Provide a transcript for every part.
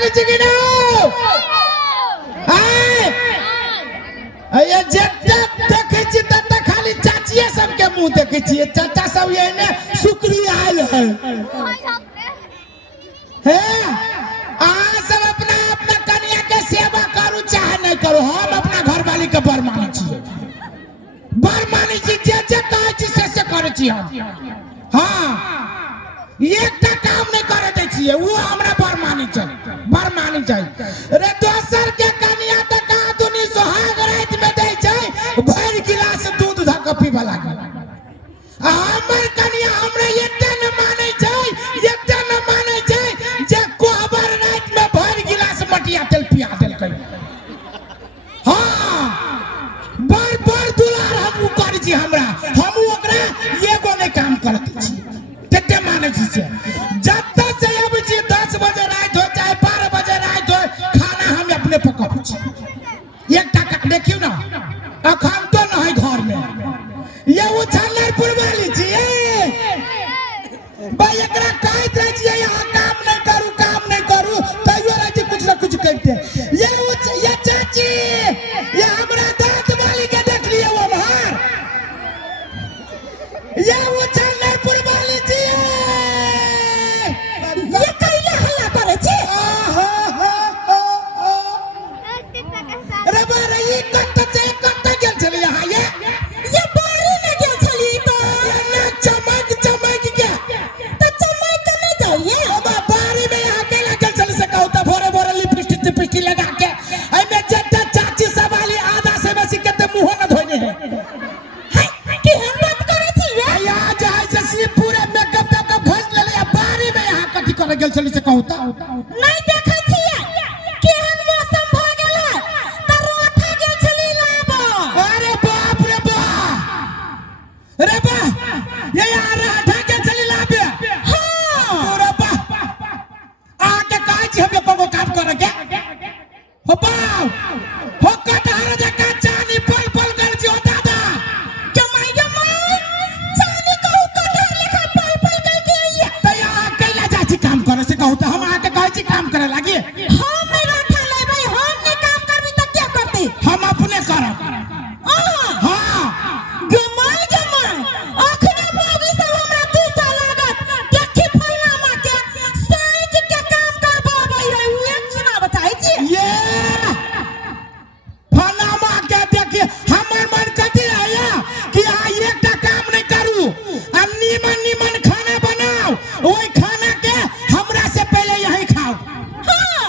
लगे छी ना ये जब देखे छी तब खाली चाचिए सबके मुंह देखे छी चाचा सब ये ने शुक्रिया आयल है आज सब अपना अपना कन्या के सेवा करू चाहे नहीं करू हम अपना घर वाली के बर मानी छी जे कहे छी से करे छी हम हां एकटा काम नहीं करे दै छिए वो हमरा बर मानी चाहिए रे दोसर के कन्या त का दुनी सोहाग रात में दै छै भर गिलास दूध ध के पीबे लागे हमर कन्या हमरा एकटा न माने छै जे कोहबर रात में भर गिलास मटिया तेल पिया देलकै हां बार दुलार हम कर छी हमरा हम ओकरा एगो नहीं काम करत छी कते माने छी से जब तक से अब जी 10 बजे रात हो चाहे 12 बजे रात हो खाना हम अपने पकाबे छी एकटा देखियो ना अखन तो नहीं घर में ये उछलरपुर वाली छी भाई एकरा कहत रह छी यहां काम नहीं करू तइयो रह छी कुछ ना कुछ करते ये चाची ये हमरा दांत वाली के देख लिए वो बाहर ये उछलरपुर वाली छी ये कइले हल्ला करे छी रे बारे ई कत गेल छली यहां ये बारी में गेल छली तो ना चमक के तो चमक नहीं जाइए अब बारी में यहां केला गेल छली से कहू त भोरे लिपस्टिक लगा के ए में जत्ता चाची सब वाली आधा से बेसी कते मुंह न धोने है कि हम बात करे छी या जाय से सी पूरा मेकअप घस लेले बारी में यहां कथि करे गेल छली से कहू त नहीं देखै छिए केहन मौसम भ गेलै त रोठा गेल छली लाबो अरे बाप रे बा ये यार रोठा गेल छली लाबे हां रे बा आके कहै छी हम एको काम करे के हो बाऊ हो कटहर जका चानी पल कर छी ओ दादा जमाई चानी कहू कटहर लेखा पल कर के त यहां कैला जा छी काम करे से कहू त हम आके कहै छी काम करे लागी हम नहीं रोठा लेबै हम नहीं काम करबी त क्या करते हम अपने करब हां जमाई अखने मोगी सब हमरा दूसा लागत देखि फलना मां के साइज के काम करबाबै है उ एक सुना बताई छी ये फलना मां के देखि हमर मन कथि आया कि आ एकटा काम नहीं करू आ नीमन खाना बनाओ ओई खाना के हमरा से पहले यही खाओ हां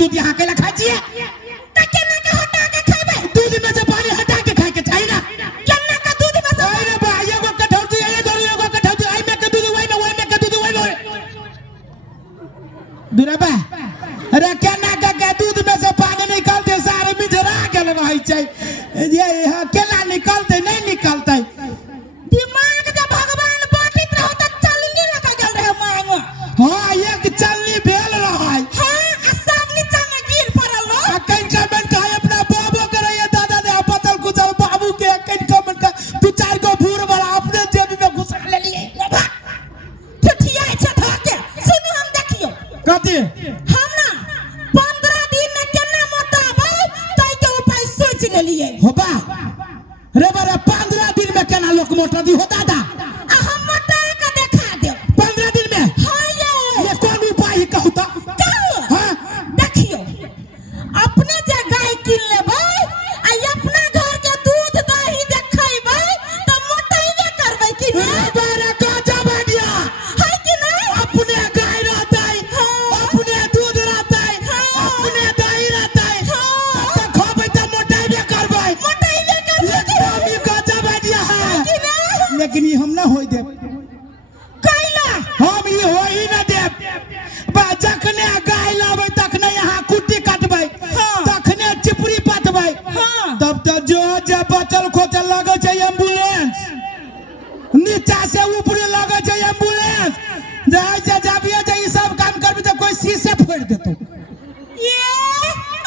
दूध यहाँ के खाई छिए त केना के हटा के खाइबे दूध में से पानी हटा के खाए के चाहिए ना केना का दूध में से अरे बा एगो कठौती ये धरू एगो कठौती आई में के दूध वही ना वही में के दूध वही दुराबा अरे केना के दूध में से पानी निकालते सारे मिजरा गेल रहै छै ये केला निकालते नहीं निकालते दिमाग जब भगवान बाटित रहो त चलनी लगा गेल रहे मांगो हां एक चलनी भेल रहै हां सब नीचा में गिर पड़ल लो कहीं कमेंट का अपना बाबू करे ये दादा ने पतल कुचल बाबू के कहीं कमेंट का दू चार गो भूर वाला अपने जेब में घुसा ले लिए ठठिया छै धके सुनु हम देखियो कथि हम ना 15 दिन में केना मोटाबै तै के उपाय सोच लेलिए होबा रे बारे 15 दिन में केना लोग मोटा दी हो दादा आ हम मोटा के देखा देब 15 दिन में हां ये कौन उपाय कहू तो कहू हां देखियो अपने जे गाय किन लेबै आ अपना घर के दूध दही जे खइबै त मोटाइबे करबै कि रे नहीं बारे का जबानिया है कि नहीं अपने गाय रहतै अपने दूध रहतै अपने दही रहतै तो खबै त मोटाइबे करबै मोटाइबे करबै कि स्वामी का जबानिया है कि नहीं लेकिन ये हम ना होई देब कैला हम ये होई ना देब बा जखने गाय लाबै तखने यहाँ कुट्टी काटबै तखने चिपरी पाटबै हां तब त जो बचल खोचल लगे छै एम्बुलेंस नीचा से ऊपरी लगे छै एम्बुलेंस जहाँ जाबिए जे ई सब काम करबी त कोई शीशे फोड़ देतो ये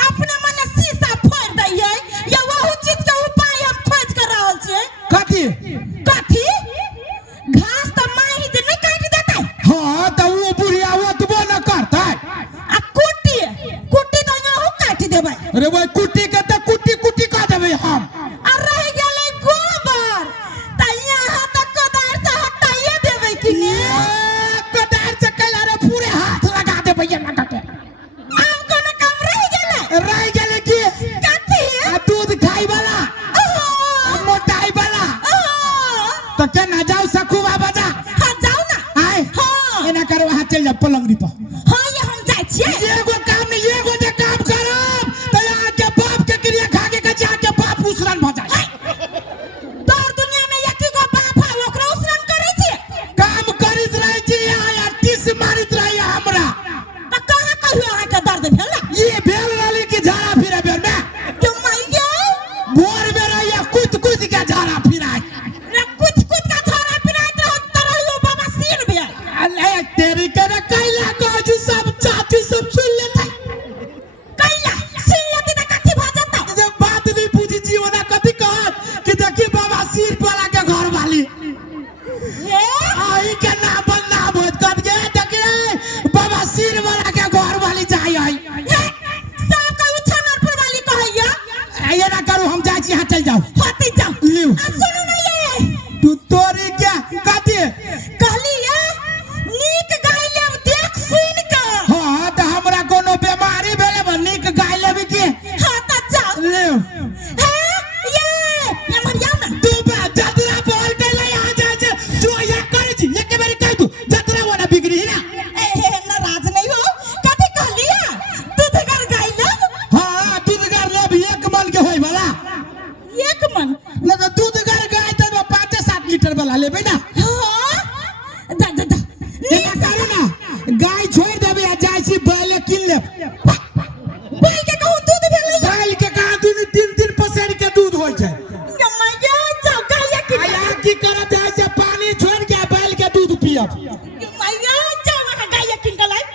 अपने मने शीशा फोड़ दैयै या वहु चीज के उपाय हम खोज कर रहल छियै कथी कथी घास त माही जे नहीं काट देतै हाँ त वो बुढ़िया ओतबो न करतै आ कुट्टी कुट्टी त यहू काट देबै अरे वो कुट्टी के त कुट्टी कुट्टी का देबै हम आ रह गेलै गोबर त यहाँ त कोदार से हटाइए देबै कि नहीं कटार से कैला रे पूरे हाथ लगा देबै ये लगा के आब कोनो काम रह गेलै की कथी आ दूध खाई वाला आ मोटाई वाला तो केना जाऊ सखुबा बजा हां जाऊ ना आय हां एना करो वहां चल जा पलंगरी पर हां ये हम जाय छियै एगो काम नहीं एगो जे काम करब त यहाँ के बाप के क्रिया खा के जाके बाप उसरन भ जाए तोर दुनिया में यकी गो बाप है ओकरा उसरन करे छियै काम करित रहे छी यहाँ यार टिस मारित रहे हमरा त कहां कहियो अहाँ के दर्द भेला ये भेल रहली कि झाड़ा फिरे बेर में तो मैया भोर में रहिया कुछ के झाड़ा फिराय रे कुछ का झोरा पिरात रहो तरहियो बाबा सीन भेल अले तेरी के रे कैला कहू सब चाची सब सुन लेतै कैला सीन लेती त कथी भ जतै जे बात नहीं बुझी छी ओना कथी कहत कि देखी बाबा सिर वाला के घर वाली हे आई के ना बन्ना होत कत के देखे बाबा सिर वाला के घर वाली जाई आई सब का उछनरपुर वाली कहैया ये ना करू हम जाई छी हां चल जाओ होती जाओ लियो आ सुनु ना ये तू तोरी क्या कथी कहली ये नीक गाय लेब देख सुन के हां त हमरा कोनो बीमारी भेले बा नीक गाय लेबी की हां त जाओ लियो हे ये मरिया ना तू बा जतरा बोल के ले आ जा जो ये करे छी एक बार कह तू जतरा वाला बिगड़ी है ना ए नाराज नहीं हो कथी कहली है दूध घर गाय लेब हां दूध गार लेब एक मन के होय वाला एक मन लगा दूध गार गाय त 5-7 लीटर वाला लेबे ना हां जा जा जा एना करू ना गाय छोड़ देबे आ जाय छी बैल किन लेब बोल के कहू दूध भेलै बैल के कहा दिन 3 पसेर के दूध होय छै या मैया जा गाय के आया की करत है से पानी छोड़ के बैल के दूध पियब मैया जा वहां गाय के लाई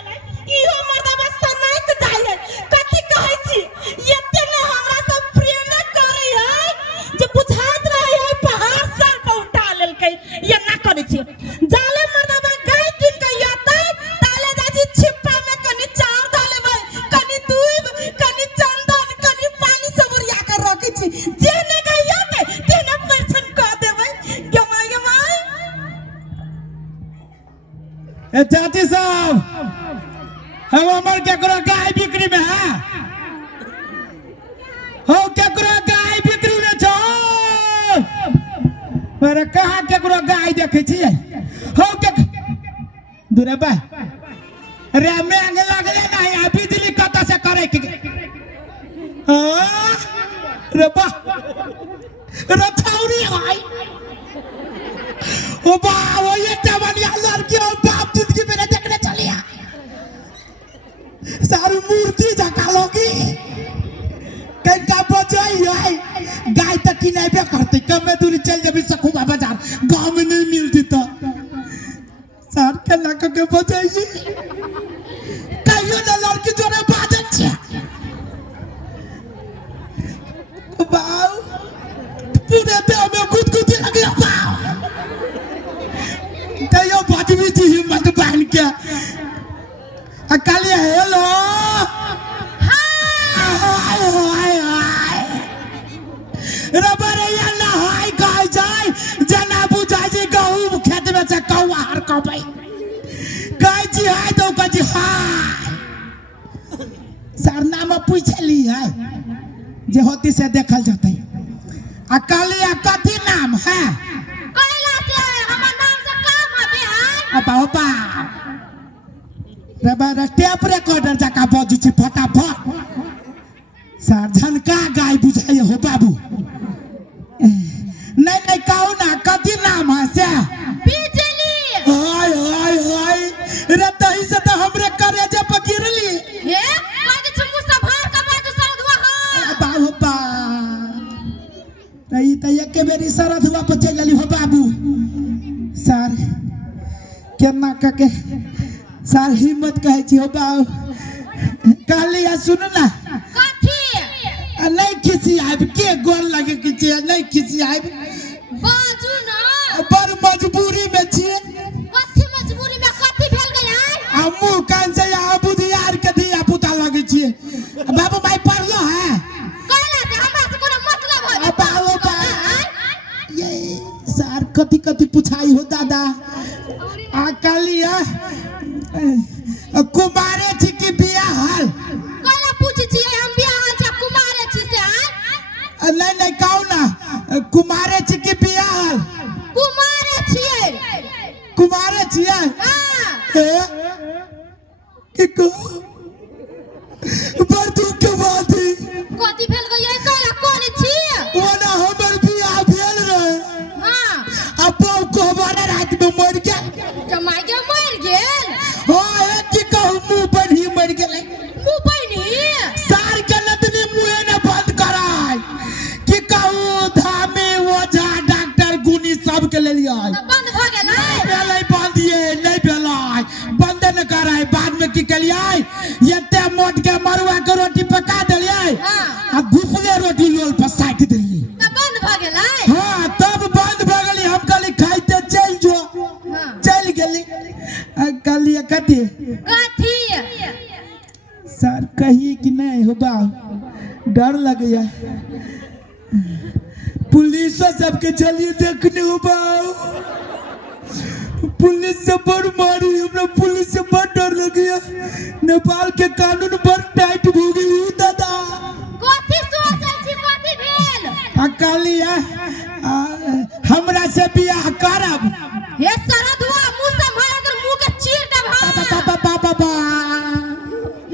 इहो मर्दबा सनाइत जाय है कथी कहै छी एते ने हमरा सब प्रेम करे है जे बुझात रहे है पहाड़ सर पे उठा लेलकै ये ना करे छी जाले मर्दबा गाय किन के आतै ताले जाजी छिप्पा में कनी चार डालेबै कनी दूध कनी चंदन कनी पानी सब उरिया के रखै छी जे ने गाय आतै तेने परछन क देबै गमा ए चाची साहब हम हमर केकरो गाय बिक्री में है हो केकरो गाय बिक्री में छौ अरे कहां केकरो गाय देखे छी हो के दूरे बा रे महंगे लगले नहीं आ बिजली कत से करे के हां रे बा रे छौरी भाई ओ बा वो ये जवानिया लड़की और बाप जिंदगी में देखने चलिया सारी मूर्ति झकालोगी कहीं का बजाई है गाय तक की नहीं पे करते कम में दूरी चल जब सखुबा बाजार गांव में नहीं मिलती तो सार के नाक के बजाई कहियो ना लड़की जोरे बाजन छे बाऊ पूरे पे में गुदगुदी लगी बाऊ कहियो बाजवी जी हिम्मत बहन के अकाली हेलो हाय हाय हाय रबरे या ना हाय गाय जाय जना बुझाई जी गहूं खेत में से कौआ हर कबै गाय जी हाय तो का जी हाय सरनामा पूछली है जे होती से देखल जतई अकाली कथी नाम है कैलाश है हमर नाम से काम हबे है अब ओपा रबर टेप रिकॉर्डर जका बजी छी फटाफट सर झनका गाय बुझाई हो बाबू नहीं नहीं कहू ना कथी नाम है से बिजली हाय हाय हाय रे तही से तो हमरे करेजे पर गिरली हे कोई के छमु से भार का बात सरदुआ हां बाबू बा रही त एक बेरी सरधुआ पर चल गेली हो बाबू सर केना के सर हिम्मत कहे छी हो बाबू कहली आ सुन ना कथी नहीं खिसी आब के गोल लगे कि जे नहीं खिसी आब बाजू ना बड़ मजबूरी में छिए कथी मजबूरी में कथी भेल गया आ मुंह कान से आ बुधियार के दिया पुता लगे छिए बाबू भाई पढ़लो है कहला से हमरा से कोनो मतलब है बाबू बा ये सर कथी कथी पुछाई हो दादा आ कालिया कुमारे छी की बियाह हल कहला पूछ छी हम बियाह छ कुमारे छी से नहीं नहीं कहू ना कुमारे छी की बियाह हल कुमारे छिए कुमारे छिए हां के को पर तू के बात है कथी भेल गया कहला कोन छी ओना हमर बियाह भेल रहे हां अब को बड़ा रात में मर गया जमाई के मर गेल हां एक की कहू मुंह पर ही मर गेलै मुंह पैनी सार के नतनी मुंह न बंद कराय की कहू धामे ओझा डॉक्टर गुनी सब के ले लिया बंद भ गेलै भेलै बंदिए नहीं भेलै बंद न कराय बाद में की कलियै एते मोट के मरुआ के रोटी पका देलियै आ घुसले रोटी लोल पर साट देलियै त बंद भ गेलै हां तब बंद भ गेलै हम कहली खाइते चल जो हां चल गेली कहलिए कथी कथी सर कहिए कि नहीं हो बा डर लगया पुलिस सबके चलिए देखने हो बा पुलिस से बड़ मारी हमरा पुलिस से बड़ डर लगया नेपाल के कानून बड़ टाइट हो गई दादा कथी सोचै छी कथी भेल कालिया हमरा से बियाह करब हे सरदुआ मुंह से मार कर मुंह के चीर देब हां बाबा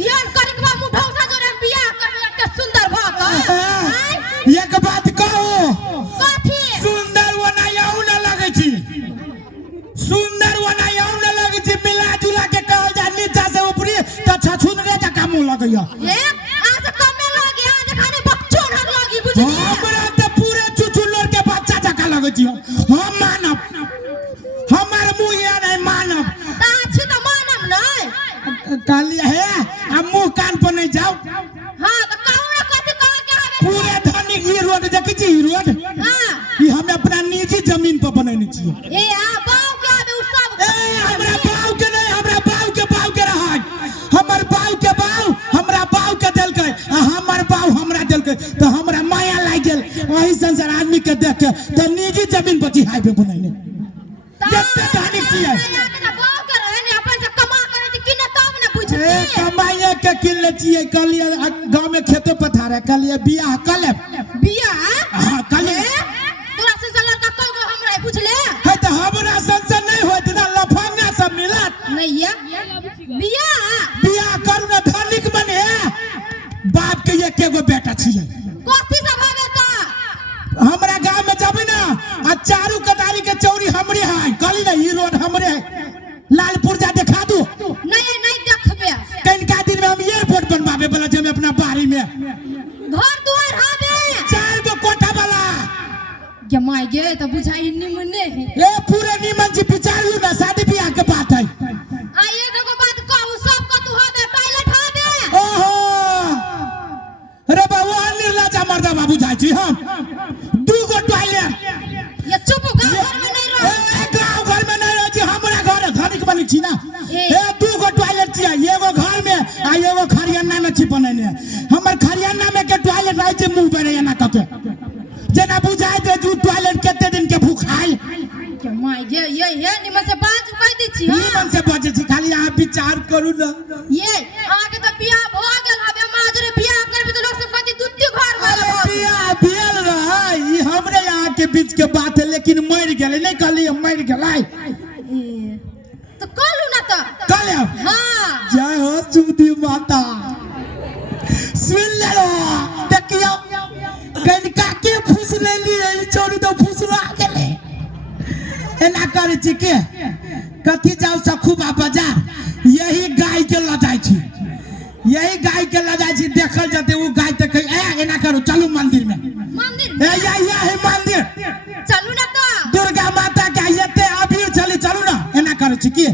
यार करिकवा मुंह ढौसा जोरे बियाह कर के सुंदर भ के एक बात कहू कथी सुंदर वनायाऊ न लगे छी सुंदर वनायाऊ न लगे छी मिला जुला के कहल जा नीचा से ऊपरी त छछुंदरे जका मुंह लगैया हे आज कमे लगी आज खाली बच्चों हर लगी बुझली हमरा त पूरे चुचुलोर के बच्चा जका लगे छी हम मानब हमर मुंह या नहीं मानब ता छी त मानम नहीं कालिया है आ मुंह कान पर नहीं जाओ हां त कहू ना कथी कह के हवे पूरे धनिक ई रोड देखै छी ई रोड हां ई हम अपना निजी जमीन पर बनैने छी ए आ बाऊ के हवे उ सब ए हमरा बाऊ के नहीं हमरा बाऊ के रहै हमर बाऊ के बाऊ हमरा बाऊ के देलकै आ हमर बाऊ हमरा देलकै त हमरा माया लाग गेल ओही संसार आदमी के देख के त निजी जमीन पर जी हाईवे बनैने जत्ते धनिक छियै बाऊ के रहे ने अपन से कमा करे त किने तब ने बुझी ए कमाइए के किन ले छियै कहलिए गांव में खेतो पथार है कहलिए बियाह कर ले बियाह हां कर ले तोरा से लड़का कल गो हमरा बुझले है त हमरा संसार नहीं होत ना लफंगा सब मिलत नहीं है बियाह करू ना धनिक बने बाप के एकेगो बेटा छिए कथी सब हवे त हमरा गांव में जाबे ना आ चारू कतारी के चौरी हमरे है कहली ना ई रोड हमरे है लालपुर जा दिखा दू नहीं नहीं देखबे कनका दिन में हम एयरपोर्ट बनवावे वाला जे में अपना बारी में घर दुआर हवे 4 गो कोठा वाला के माय गे त बुझाई निमने है ए पूरे नीमन जी विचार लू ना शादी ब्याह के बात है आ एगो बात कहू सब को तू हवे टॉयलेट हवे ओहो रे बाबू निर्लजा मर्दा बाबू जाई छी हम 2 गो टॉयलेट ये चुप गांव घर में नहीं रह गांव घर में नहीं रह जी हमरा घर धनिक बनी छी ना ए 2 गो टॉयलेट छी एगो घर में आ एगो खरियाना में छी बनेने हमर खरियाना में के टॉयलेट रह छी मुंह पे ना कते जना बुझाई दे जू टॉयलेट केते दिन के भूखाई के माय गे ये निमन से बात कह दी छी निमन से बजे छी खाली अहाँ विचार करू ना ये आगे तो बियाह भ गेल हवे माजरे बियाह करबे तो लोग सब कहती दूती घर में बियाह भेल रहे ई हमरे यहाँ के बीच के बात है लेकिन मर गेलै नहीं कहली मर गेलै तो कहलू ना तो कहले हां जय हो चुदी माता सुन ले लो देखियो कनका के फुस ले लिए चोरी तो फुसला गेले एना करे छी के कथी जाऊ सखुबा बाजार यही गाय के लजाई छी यही गाय के लजाई छी देखल जते वो गाय देखे ए एना करू चलू मंदिर में ए या है मंदिर चलू ना तो दुर्गा माता के एते अबीर चली चलू ना एना करे छी के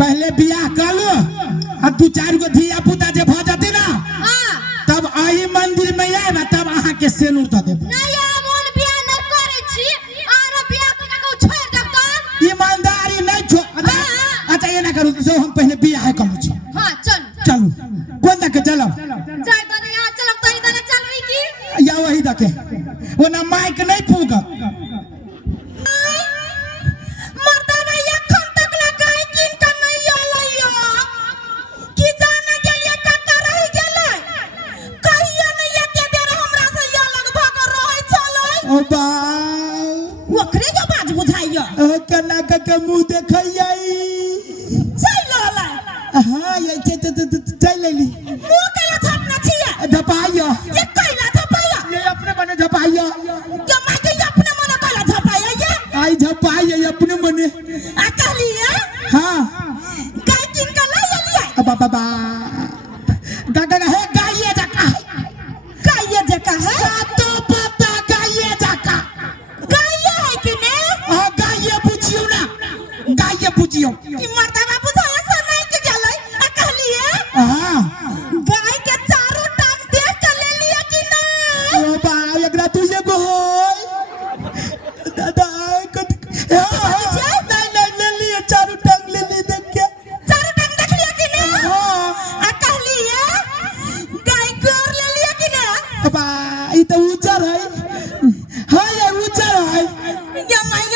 पहले बियाह कलू आ 2-4 गो धिया पुता जे भ जते ना हां तब आही मंदिर में आएब तब अहाँ के सेनुर द देब नहीं अमोल बियाह न करे छी आरो बियाह के कहू छोड़ देब त ईमानदारी नहीं छो अच्छा ये ना करू तो हम पहले बियाह करू छी हां चल चलू कोन दके चलब जाय तो यहां चलब तो इधर चलबी की या वही दके वो ना माइक नहीं फूगत मर्दा भैया खन तक लगाई किन का नहीं आलैयो कि जाने गेलिए कत्ता रह गेलै कहियो नहीं एते देर हमरा से या लगभग रहै छलै ओ बा ओकरे के बात बुझाइयो कना के मुंह देखैया चल ललै हां ये चल लेली मुंह केला छपना छिया झपाइयो ये कैला छपाया ये अपने बने झपाइयो के माय के अपने मन कैला छपाया ये आई झपाइयो अपने मने आ कहलिए हां गाय किन का लै एलिए बाबा गागा है गाये जका है सातो पता गाये जका गाय है कि ने हां गाये बुझियो ना गाये बुझियो कि मर्दा बाबू साला से नहीं के गेलै आ कहलिए हां गाय के चारों टांग देख के ले लिया कि नहीं ओ बा एकरा तू ये गो होय दादा कत नहीं ले लिए चारों टांग ले ली देख के चारों टांग देख लिया कि नहीं हां आ कहलिए गाय गोर ले लिया कि नहीं बा ई तो उजर है हां ये उजर है यमाई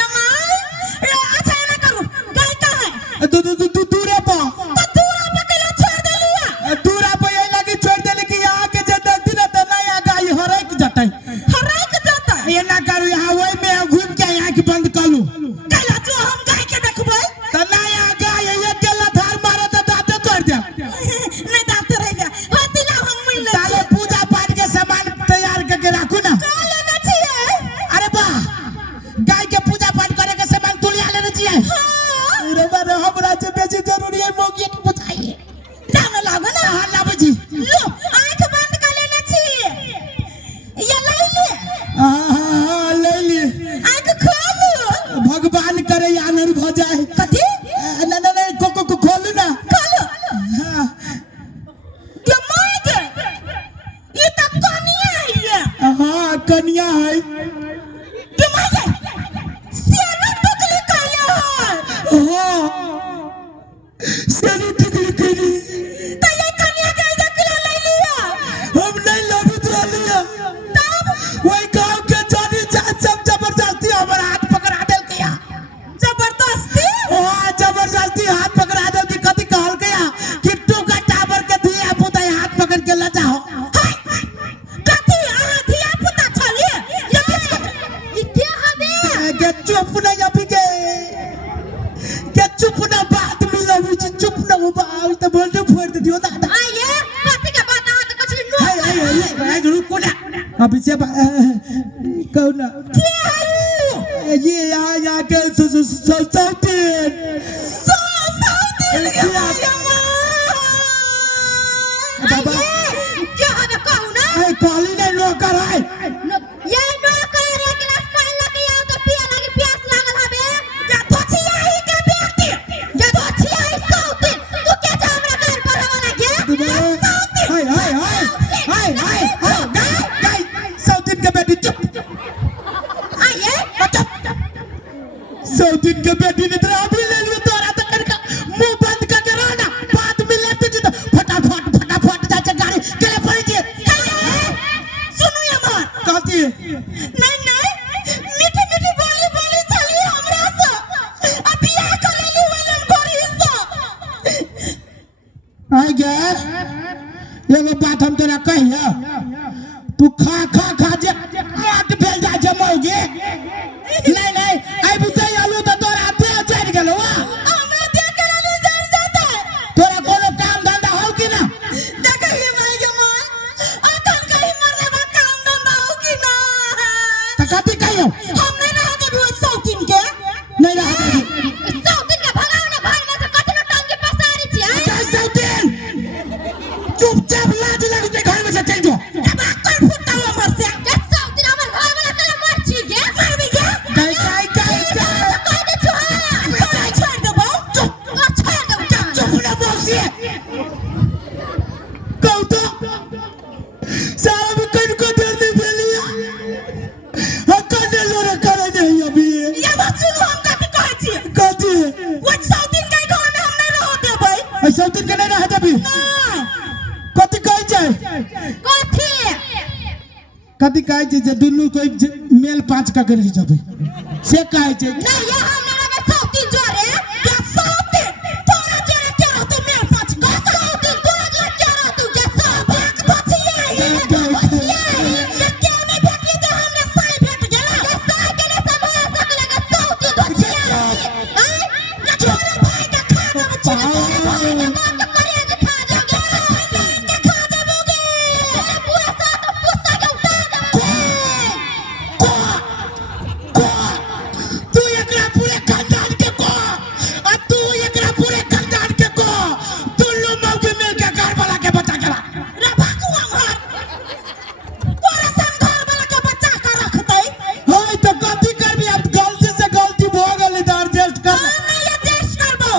रे अच्छा ना करू गाय का है दूरे पा तो दूरा पकड़ा छोड़ दे लिया दूरा पे ये लगी छोड़ देले कि यहाँ के जत दिन त नया गाय हरैक जतै हराई के जाता ये ना करू यहाँ वही में घूम के यहाँ की बंद कलू कैला जो हम गाय के देखबै त नया गाय ये के लथार मारे त दांत तोड़ दे नहीं दांत रह गया होती ना हम मिल ले साले पूजा पाठ के सामान तैयार करके रखू ना काले न छिए अरे बा गाय के पूजा पाठ करे के सामान तुलिया लेने चाहिए हां रे बारे हमरा से बेसी जरूरी है मोगी के बुझाइए जाने लागो ना हां ना बुझी लो आंख बंद कर लेना छिए ये ले ले हां ले ली आंख खोलू भगवान करे आनर भ जाए कथी ना को खोलू ना खोलू हां के माय गे ये तो कनिया है ये हां कन्या है के माय गे सेनो टुकली कहले है हां सेनु ठिकली करी तो ये कनिया के जकला ले लिया हम नहीं लबुत लिया तब वही गांव के जानी जात सब जबरदस्ती हमारा हाथ पकड़ा देल किया जबरदस्ती हां जबरदस्ती हाथ पकड़ा देल की कथी कहल गया कि तू का टावर के दिया पुता हाथ पकड़ के ले जाओ कथी आहा धिया पुता छलिए ये फोड़ दे दियो दादा आइए कथी के बात आ तो कुछ नो हाय रुको ना अभी से कौन के है ये यहाँ के सौतीन बाबा क्या है कहू ना अरे कॉली नहीं नौकर है ये नौकर है गिलास पानी लेके आओ तो पिया लगी प्यास लागल हबे या धोछिया ही के बेटी या धोछिया ही सौती तू के जा हमरा घर पर वाला के हाय गाय सौतीन के बेटी चुप आइए चुप सौतीन के बेटी ने तेरा अभी ले लियो तोरा तक करके मुंह बंद करके रहना बाद में ले तुझे तो फटाफट जाके गाड़ी चले पड़ी जे सुनो ये मार कहती नहीं मीठी बोली चली हमरा से अब बियाह करेली वालन गोरी से आई गे एगो बात हम तोरा कहिया तू खा जे माट भेल जा जमौगे नहीं आई बुझे आलू तो तोरा दे जड़ गेलो हमरा दे करले जड़ जाता तोरा कोनो काम धंधा हो कि ना देखिए भाई के मां अकल कहीं मरने बा काम धंधा हो कि ना त कथि कहियो हम नहीं रह देबो सौतीन के नहीं रह देबी सौतीन के भगाओ ना घर में से कथि न टांग के पसारी छी सौतीन चुपचाप लाज लगते घर में से चल जो अब आकर फुटा हुआ मर से सौतीन हमर घर वाला के मर छी गे मर भी गे गाय कह दे छोड़ देबो छोड़ देबो चुप ना बोसी कहू तो सारा में कन को दे दे बेलिया हकने लोरे करे नहीं अभी ये बात सुनो हम कथि कहै छी कथि वो सौतीन के घर में हम नहीं रह देबै ऐसा दिन के नहीं रह देबी नहीं कथि कहै छै कथि कहै छै जे दुनू कोई मेल पांच का के रह जाबे से कहै छै नहीं ये हम ना में सौतीन जोरे या सौतीन तोरा जोरे के रहतो मेल पांच का सौतीन तोरा जोरे के रहतो जे सब एक बचिया ये के नहीं भेटली तो हमने साई भेट गेला ये साई के ने समझ सकले के सौतीन बचिया आई छोरा भाई के खा देब छी भाई के बात करे जे खा जाओगे के खा देबोगे पूरा साथ पुस्ता के उतार देबो तू एकरा पूरे खानदान के को आ तू एकरा पूरे खानदान के को दुनू मौके मिल के घर वाला के बचा गेला रे भगवा घर तोरा संग घर वाला के बच्चा का रखतै होय तो कथि करबी अब गलती से गलती भ गेलै त एडजस्ट कर हम नहीं एडजस्ट करबो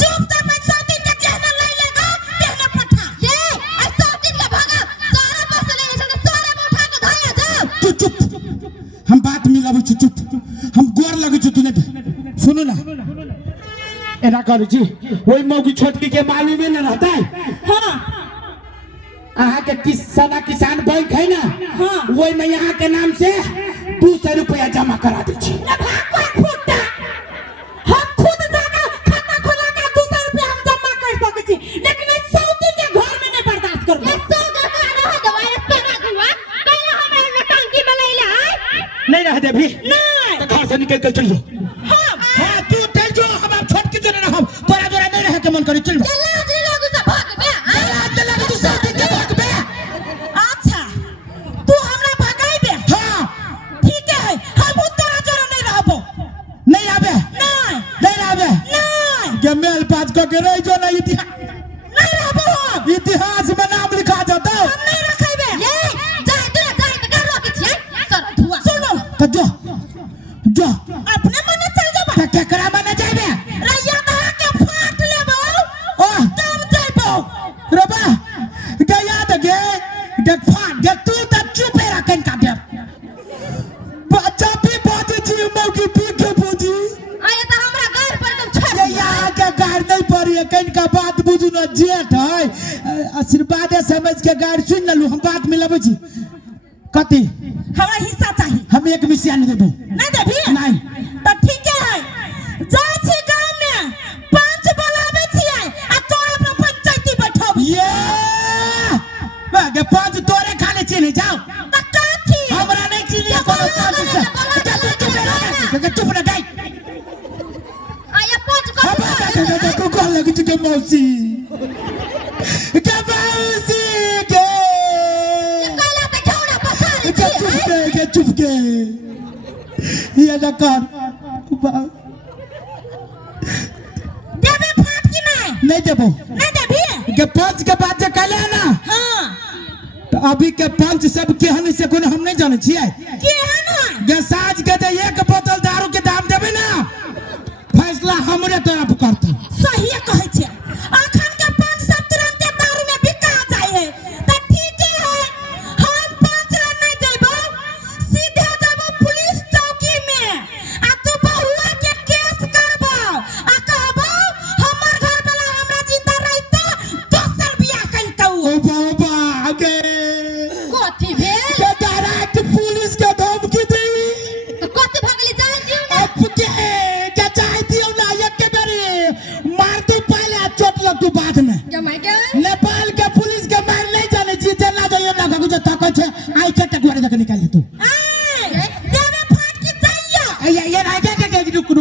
चुप ते पैसा दिन के जेना ले लेगा तेना पठा ये ऐसा दिन के भागा सारा पैसा ले ले सारा में उठा के धाया जाओ तू चुप हम बात मिलाबै छी चुप हम गोर लगै छी तू नहीं सुनो ना एना करू छी ओई मौगी छोटकी के मालूम न रहता हां अहाँ के किसान बैंक है ना हाँ। वही में यहाँ के नाम से 200 रुपया जमा करा दे छी रे भगवा फुटा हम खुद जाकर खाता खोला के 200 रुपया हम जमा कर सकै छी लेकिन इस सौती के घर में नहीं बर्दाश्त करबो ये सौ का रह दवाई सेना हुआ पहले हमें टंकी में ले ले नहीं रह दे भी नहीं तो घर से निकल कर चल जो हाँ तू चल जो हम अब छोटकी जो ना हम तोरा जोरा नहीं रह के मन करी चल जो लाज लागू से भाग बे लाज लगे तू सब के भाग बे अच्छा तू हमरा भगाई बे हाँ ठीक है हम तोरा जोरा नहीं रहबो नहीं आबे नहीं आबे नहीं के मेल पाँच का के रह जो ना नहीं रहबो हम इतिहास में नाम लिखा जाता हम नहीं रखैबे ये जाय तो कर रोके छियै सर धुआ सुनो तो जो अपने मने चल जाबा तो केकरा माने जाबे रैया दहा के फाट लेबो ओह तब जाइबो रबा गया तो गे देख फाट दे तू तो चुप रह कन का दे बच्चा भी बात जी मौकी पी के बुझी आया तो हमरा घर पर तुम छोड़ ये यहाँ के गाड़ नहीं पड़ी कन का बात बुझू न जेठ है आशीर्वाद समझ के गाड़ सुन ललू हम बात मिलाबै छी कथि हमरा हिस्सा चाहिए हम एक मिसिया नहीं देबो नहीं देबी नहीं तो ठीक है जाय छी गांव में पंच बुलावे छियै आ तोरा पर पंचायती बैठब ये के पांच तोरे खाने चिन्ह जाओ त काठी हमरा नहीं चिन्ह कोनो पांच से चुप रह गई आया पंच को हम को लगी तुझे मौसी के मौसी के कहला त ठौरा पसारे के छी के चुप के ये ना कर देबे फाट की नहीं देबो नहीं देबी के पंच के बात जे कहले ना हां तो अभी के पंच सब केहन से कोन हम नहीं जाने छियै केहन है गे साज के दे एक बोतल दारू के दाम देबे ना फैसला हमरे तरफ करते सही कहै छै अखन के पंच सब तुरंत दारू में बिका जाय है त ठीक है हम पंच रे नहीं जइबो सीधे जइबो पुलिस चौकी में आ तू बहुआ के केस करबो आ कहबो हमर घर वाला हमरा जिंदा रहितो दोसर बियाह कइतौ ओ बाबा आगे कथि भेल के डायरेक्ट पुलिस के धमकी दी तो कथि भगली जाय दियो ना अब के चाह दियो ना एक के बेरी मार दू पहले चोट लग तू बाद में जमाई के नेपाल के पुलिस के मार नहीं जाने जी जना जाइए ना गुजर तक छै आई चट गुआरे जक निकाली तू ए देवे फाट की जाइयो ये ना के रुक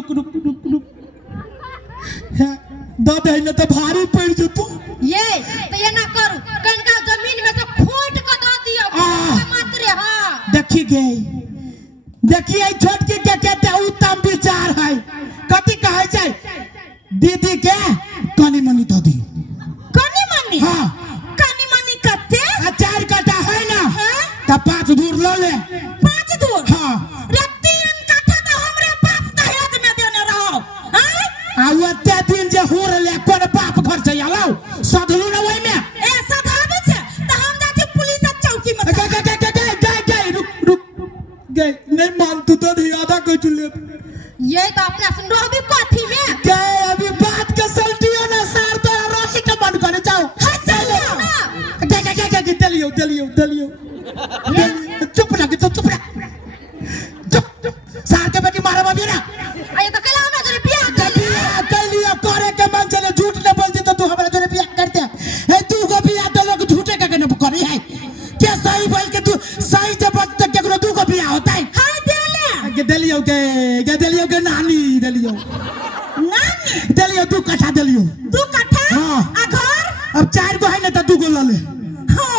दो दे न तो भारी पड़ जतू ये तो ये ना करू कनका जमीन में से खोट के दे दियो मात्र हां देखिए छोटकी के कहते उत्तम विचार है कथी कहे छै दीदी के कनी मनी दे दियो कनी मनी हां कनी मनी कते आ 4 कट्ठा है ना हां त 5 दूर ल ले 5 दूर हां रे 3 कट्ठा तो हमरे बाप दहेज में देने रहो हां आ ओते दिन जे होर ले कोन बाप घर से आलो सधलू ना ओइ में ए सधाबे छै त हम जाते पुलिस चौकी में रुक गए नहीं मान तू तो नहीं आधा को चुले ये तो अपना सुन रहो भी कथी में गए अभी बात के सल्टियो ना सार तो रोटी के बंद करे जाओ चलो ना दलियो चुप रह तो चुप सार के बेटी मारा बाबी ना आये तो कला हमरा जरे बियाह कर लिया करे के मन चले झूठ न बोलती तो तू हमरा जोरे बियाह करते है तू को बियाह तो लोग झूठे का न करे है क्या सही बोल के तू सही से बात तक केकरो तू को बियाह होता है हां देले के दलियो के नानी दलियो 2 कट्ठा दलियो 2 कट्ठा हां आ घर अब 4 गो है ना तो 2 गो ल ले हां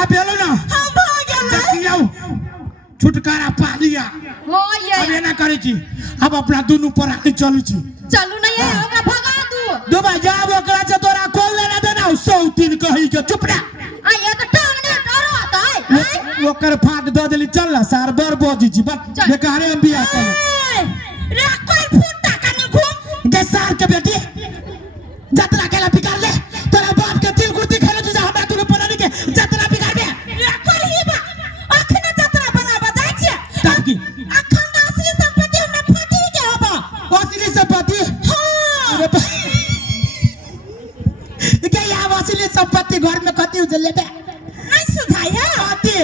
आ बेलो ना हम भाग गेलै देखियो छुटकारा पा लिया हो ये अब एना करे छी अब अपना दुनु पर आके चलू छी चलू ना ये हमरा भगा दू दुबा जाब ओकरा से तोरा कॉल लेना देना 103 कहि के चुप रह आ ये तो टांगने डरत है ओकर फाट द देली चल ना सार बर बजी छी बस बेकारे हम बियाह कर रे कोई फुटा कने घूम गे सार के बेटी जतरा केला बिगाड़ ले तोरा बाप के दिल गुर्दी खेले तुझे हमरा तू पनानी के जतरा बिगाड़ दे रे कोई ही बा अखने जतरा बनाबा जाय छै ताकि अखन असली संपत्ति में फटी के हबा असली संपत्ति हां के या असली संपत्ति घर में कथि उजले बे नहीं सुझाया कथि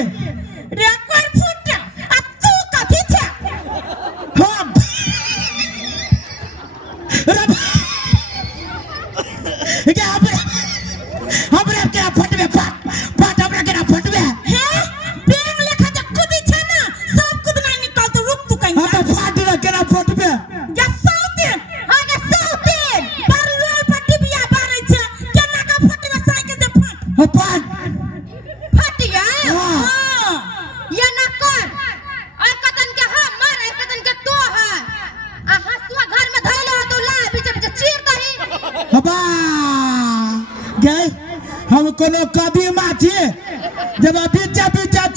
रे कोई फुटा आ तू कथि छै हम के हमरा के फटबे फट हमरा के फटबे हे प्रेम लेखा जे कुदी छै ना सब कुद नहीं निकल तो रुक तू कहीं हम तो फट रे केना फटबे या सौते आगे सौते पर रोल पट्टी बिया बारै छै केना का फटबे साइकिल से फट फट फट गया हां ये ना कर और कतन के हम मार कतन के तो है आ हसुआ घर में धइले तो ला बीच बीच चीर दही हबा गए हम कोनो कभी माथी जब बीचा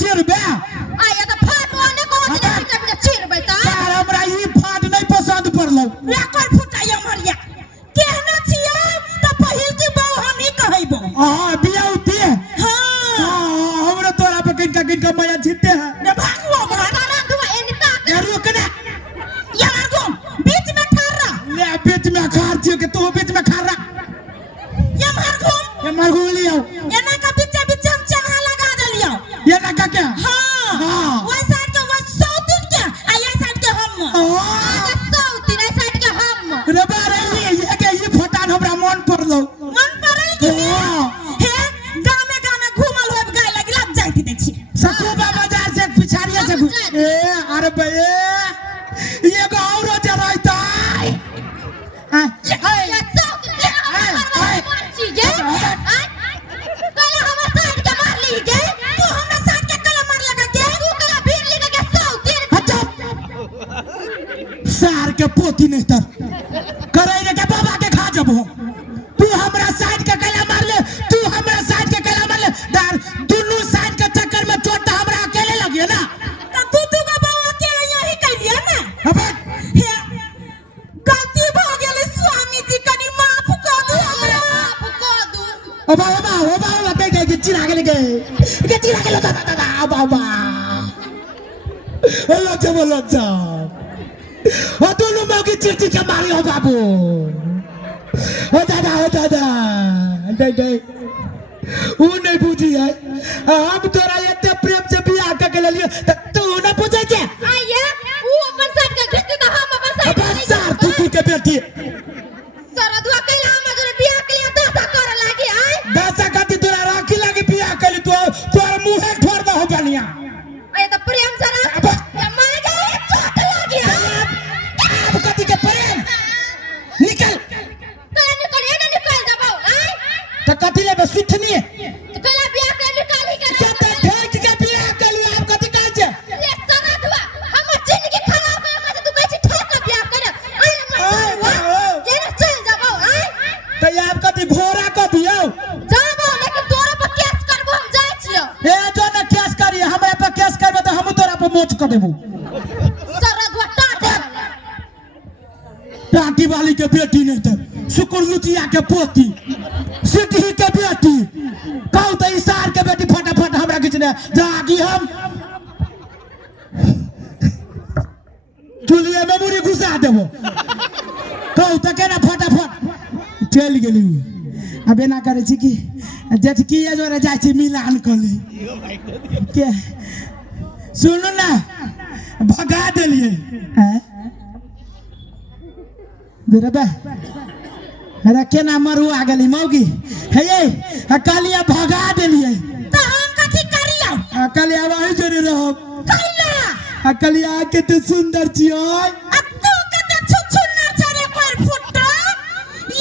चिरबे आ ये तो फाट वाले को बीच बीच चीर बैठा यार हमरा ई फाट नहीं पसंद पड़लो रे कर फुटाया मरिया केहना छियै त पहिल की बाऊ हम ही कहैबो हां बियाउती हां हमरा तोरा पे किनका माया जीते है रे भागो भागा दुआ एनिता यार रुक ना या मार बीच में खड़ा ले बीच में खार छियो के तू बीच में खार या मार ये मरगु लियो एना का बीच बीच हम चढ़ा लगा देलियो ये लगा क्या हां हां वो साइड के वो सौतिन के आ ये साइड के हम आगे सौतिन ए साइड के हम रे बारे ये के ये फटान हमरा मन पड़लो मन पड़ल कि हे गामे घूमल होब गाय लग लग जाइत दै छी सकुबा बाजार से पिछाड़िया से ए अरे बे ये को औरो जे रहता ये सौतिन के हम चीज के पोती नहीं तर करे रे के बाबा के खा जब हम तू हमरा साइड के कला मार ले तू हमरा साइड के कला मार ले दार दोनों साइड के चक्कर में चोट हमरा अकेले लगिए ना तो तू का बाबा अकेले यही कर लिया ना अबे हे गलती हो गेले स्वामी जी कनी माफ कर दो हमरा माफ कर दो ओ बाबा के चिरा गेले के चिरा गेले दादा बाबा लज्जा ओ दोनों मौकी चिरची के मारी हो बाबू ओ दादा दे वो नहीं पूछी है हम तोरा इतने प्रेम से बियाह के लिए तू ना पूछे के आया वो अपन साथ के घेते तो हम अपन साथ बस सर तू के बेटी सरदुआ कैला हम अगर बियाह के लिए दासा करे लागी आय दासा कति तोरा राखी लागी बियाह के लिए तोर मुंह ठोर दो हो बनिया ए तो प्रेम से ना मार गए चोट लागी अब कति के प्रेम निकल तो कथी ले सुथनी तो कला बियाह के निकाल ही कर के ठेक के बियाह के लिए आप कथी कहै छै ले सना दुआ हम जिंदगी खराब कर के तू कहै छी ठेक के बियाह करे आय मत ये ना चल जाबो आय तो आप कथी घोड़ा को दियो जाबो लेकिन तोरा पर केस करबो हम जाय छियो ए जो ना केस करिए हमरा पर केस करबे तो हम तोरा पर मोच कर देबो सरा दुआ टाटे टाटी वाली के बेटी नहीं तो शुक्र लुचिया के पोती सिटी के बेटी कहू तो इसार के बेटी फटाफट हमरा खींचने जागी हम चुलिए में मुड़ी घुसा देबो कहू तो केना फटाफट चल गेली अब एना करे छी कि जेठकी जोरे जाय छी मिलान कले के सुनू ना भगा देलिए हैं बेरबा अरे केना मरू आ गेली मौगी हे ये कालिया भगा देलिए तो हम कथि करियो कालिया वही जोरे रहो कैला कालिया के तो सुंदर छियो अब तू कते छुछुन्नर छरे पर फुटो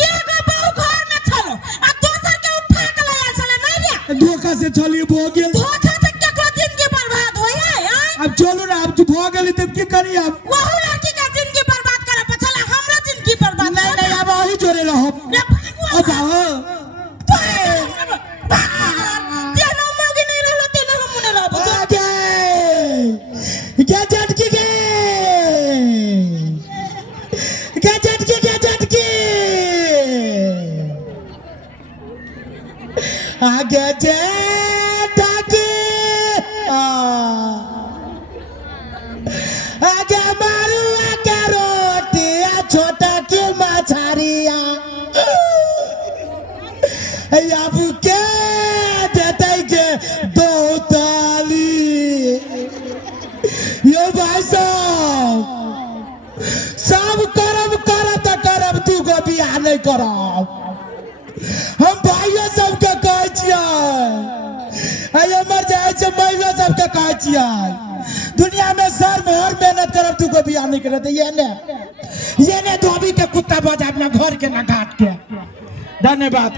एगो बहु घर में छलो आ दोसर के उठा के ले आल छले नहीं रे धोखा से छली भो गेल धोखा से केकरो जिंदगी बर्बाद होय है अब चलू ना अब भो गेली तब की करी अब वहु लड़की के जिंदगी बर्बाद करे पछला हमरा जिंदगी बर्बाद नहीं अब वही जोरे रहो अब आओ जेनो मौगी नहीं रहलो तेनो हम नहीं रहबो आगे क्या झटकी आगे झटकी आगे मारू आगे रोटी छोटा की मछरिया अब के देते के दो ताली यो भाई साहब सब करब तो करब तू को बियाह नहीं करब हम भाइयों सबके कहै छियै आइ मर जाए छै महिला सबके कहै छियै दुनिया में सर मोहर मेहनत करब तू को बियाह नहीं करत ये ने धोबी के कुत्ता बजा अपना घर के ना घाट के धन्यवाद